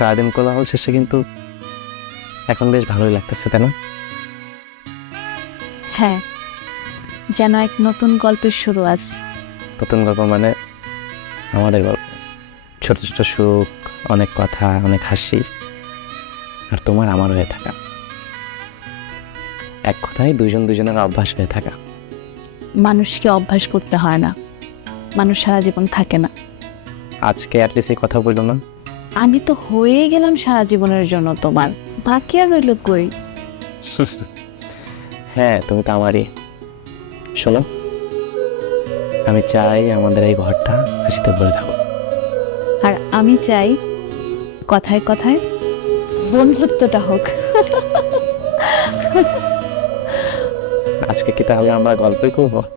সারাদিন কোলাহল শেষে কিন্তু এখন বেশ ভালোই লাগতেছে, তাই না? হ্যাঁ, যেন এক নতুন গল্পের শুরু আজ। নতুন গল্প মানে আমাদের গল্প, ছোট ছোট সুখ, অনেক কথা, অনেক হাসি, আর তোমার আমার হয়ে থাকা। এক কথায় দুইজন দুজনের অভ্যাস হয়ে থাকা। মানুষকে অভ্যাস করতে হয় না, মানুষ সারা জীবন থাকে না। আজকে অ্যাটলিস্ট এই কথা বললো না। আমি তো হয়ে গেলাম সারা জীবনের জন্য তোমার, বাকি আর রইল কই? হ্যাঁ, তুমি তো আমারই। শোনো, আমি চাই আমাদের এই ঘরটা হাসিতে ভরে থাকো। আর আমি চাই কথায় কথায় বন্ধুত্বটা হোক। আজকে কি তাহলে আমরা গল্পই করবো?